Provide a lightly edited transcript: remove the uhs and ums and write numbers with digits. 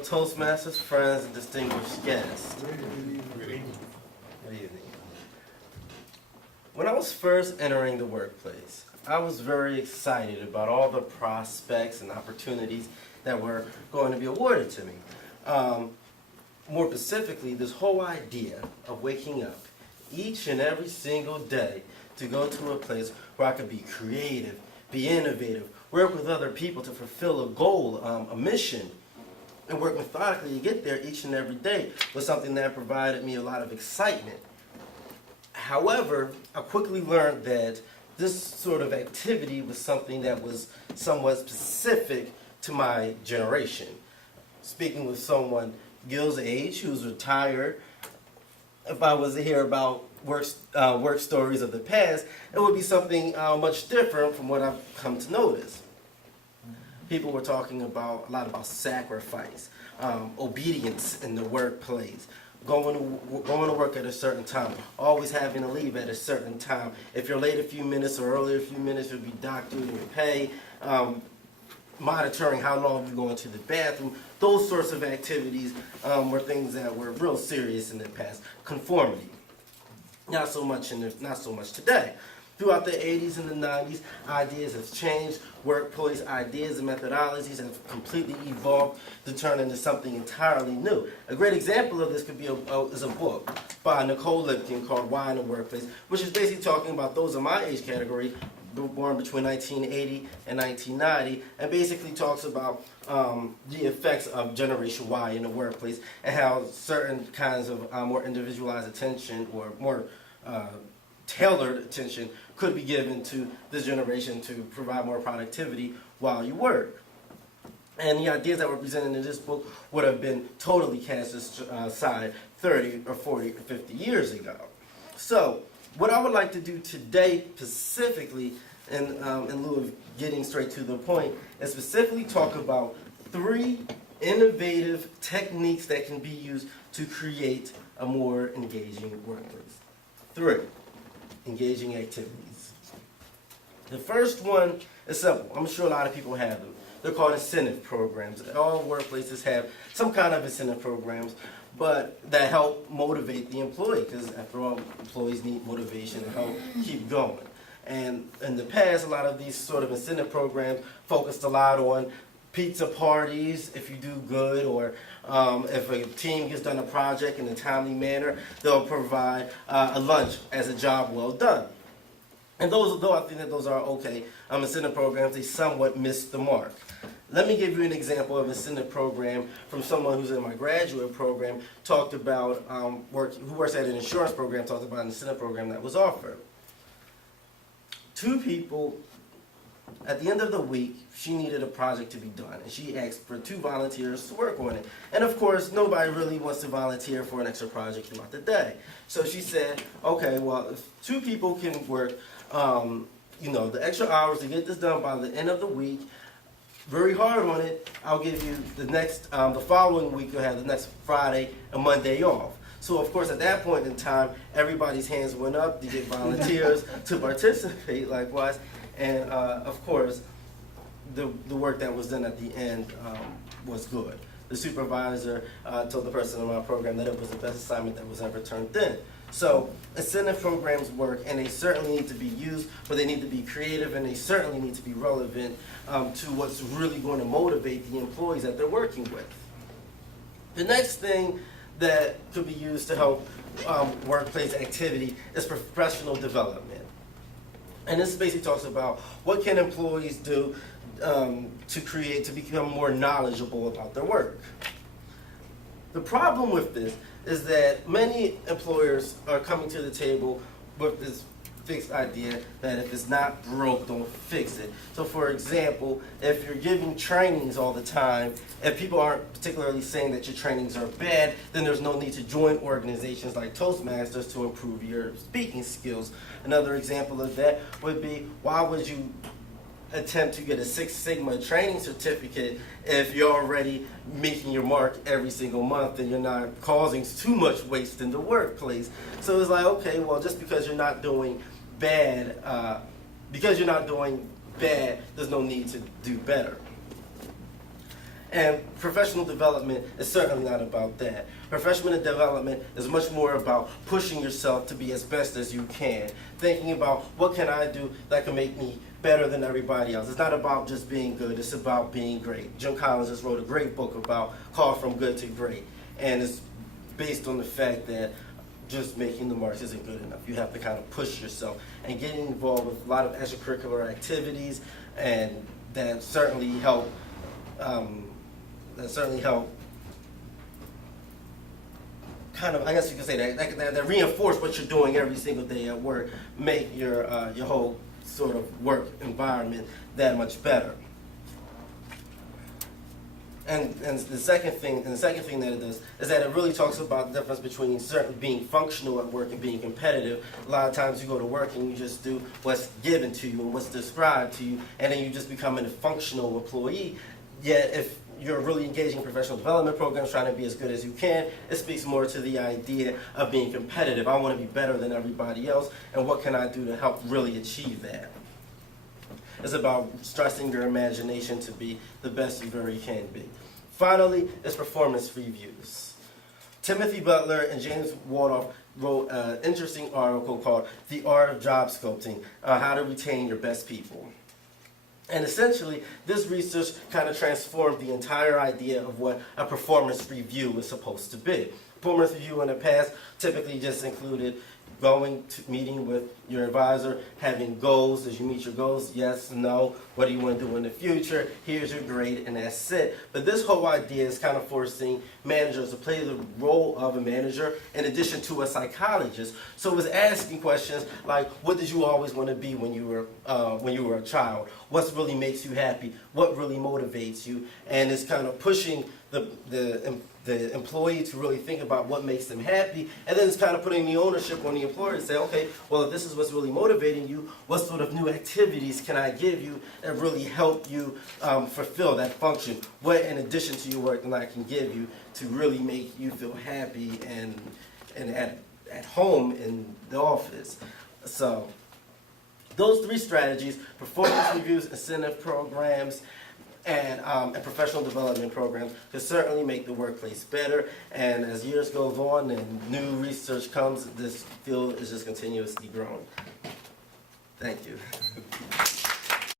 Toastmasters, friends, and distinguished guests. Good evening. When I was first entering the workplace, I was very excited about all the prospects and opportunities that were going to be awarded to me. More specifically, this whole idea of waking up each and every single day to go to a place where I could be creative, be innovative, work with other people to fulfill a goal, a mission, and work methodically to get there each and every day was something that provided me a lot of excitement. However, I quickly learned that this sort of activity was something that was somewhat specific to my generation. Speaking with someone Gil's age who's retired, if I was to hear about work stories of the past, it would be something much different from what I've come to notice. People were talking a lot about sacrifice, obedience in the workplace, going to work at a certain time, always having to leave at a certain time. If you're late a few minutes or early a few minutes, you'll be docked in your pay, monitoring how long you go into the bathroom. Those sorts of activities were things that were real serious in the past. Conformity, not so much today. Throughout the 80s and the 90s, ideas have changed. Workplace ideas and methodologies have completely evolved to turn into something entirely new. A great example of this could be is a book by Nicole Lipkin called Why in the Workplace, which is basically talking about those in my age category, born between 1980 and 1990, and basically talks about the effects of Generation Y in the workplace and how certain kinds of more individualized attention or more tailored attention could be given to this generation to provide more productivity while you work. And the ideas that were presented in this book would have been totally cast aside 30 or 40 or 50 years ago. So what I would like to do today specifically, in lieu of getting straight to the point, is specifically talk about 3 innovative techniques that can be used to create a more engaging workplace. 3 engaging activities. The first one is simple. I'm sure a lot of people have them. They're called incentive programs. All workplaces have some kind of incentive programs, but that help motivate the employee, because after all, employees need motivation to help keep going. And in the past, a lot of these sort of incentive programs focused a lot on pizza parties if you do good, or if a team gets done a project in a timely manner, they'll provide a lunch as a job well done. And though I think that those are okay incentive programs, they somewhat miss the mark. Let me give you an example of an incentive program from someone who's in my graduate program, talked about, who works at an insurance program, talked about an incentive program that was offered. 2 people, at the end of the week, she needed a project to be done, and she asked for 2 volunteers to work on it. And of course, nobody really wants to volunteer for an extra project throughout the day. So she said, okay, well, if 2 people can work, the extra hours to get this done by the end of the week, very hard on it, I'll give you the following week, you'll have the next Friday and Monday off. So of course, at that point in time, everybody's hands went up to get volunteers to participate likewise. And of course, the work that was done at the end was good. The supervisor told the person in my program that it was the best assignment that was ever turned in. So incentive programs work, and they certainly need to be used, but they need to be creative, and they certainly need to be relevant to what's really going to motivate the employees that they're working with. The next thing that could be used to help workplace activity is professional development. And this basically talks about what can employees do to become more knowledgeable about their work. The problem with this is that many employers are coming to the table with this fixed idea that if it's not broke, don't fix it. So for example, if you're giving trainings all the time, if people aren't particularly saying that your trainings are bad, then there's no need to join organizations like Toastmasters to improve your speaking skills. Another example of that would be, why would you attempt to get a 6 Sigma training certificate if you're already making your mark every single month and you're not causing too much waste in the workplace? So it's like, okay, well, just because you're not doing bad, there's no need to do better. And professional development is certainly not about that. Professional development is much more about pushing yourself to be as best as you can, thinking about what can I do that can make me better than everybody else. It's not about just being good, it's about being great. Jim Collins just wrote a great book about Call from Good to Great, and it's based on the fact that just making the marks isn't good enough. You have to kind of push yourself and getting involved with a lot of extracurricular activities, and that certainly help. Kind of, I guess you could say that reinforce what you're doing every single day at work, make your whole sort of work environment that much better. And the second thing that it does is that it really talks about the difference between certainly being functional at work and being competitive. A lot of times you go to work and you just do what's given to you and what's described to you, and then you just become a functional employee. Yet if you're really engaging in professional development programs, trying to be as good as you can, it speaks more to the idea of being competitive. I want to be better than everybody else, and what can I do to help really achieve that? It's about stressing your imagination to be the best you very can be. Finally, it's performance reviews. Timothy Butler and James Waldorf wrote an interesting article called The Art of Job Sculpting, How to Retain Your Best People. And essentially, this research kind of transformed the entire idea of what a performance review is supposed to be. Performance review in the past typically just included going to meeting with your advisor, having goals. As you meet your goals, yes, no, what do you want to do in the future, here's your grade, and that's it. But this whole idea is kind of forcing managers to play the role of a manager in addition to a psychologist. So it was asking questions like, what did you always want to be when you were a child? What really makes you happy? What really motivates you? And it's kind of pushing the employee to really think about what makes them happy, and then it's kind of putting the ownership on the employer to say, okay, well, if this is what's really motivating you, what sort of new activities can I give you that really help you fulfill that function? What, in addition to your work, that I can give you to really make you feel happy and at home in the office? So those three strategies: performance reviews, incentive programs, and professional development programs can certainly make the workplace better. And as years go on and new research comes, this field is just continuously growing. Thank you.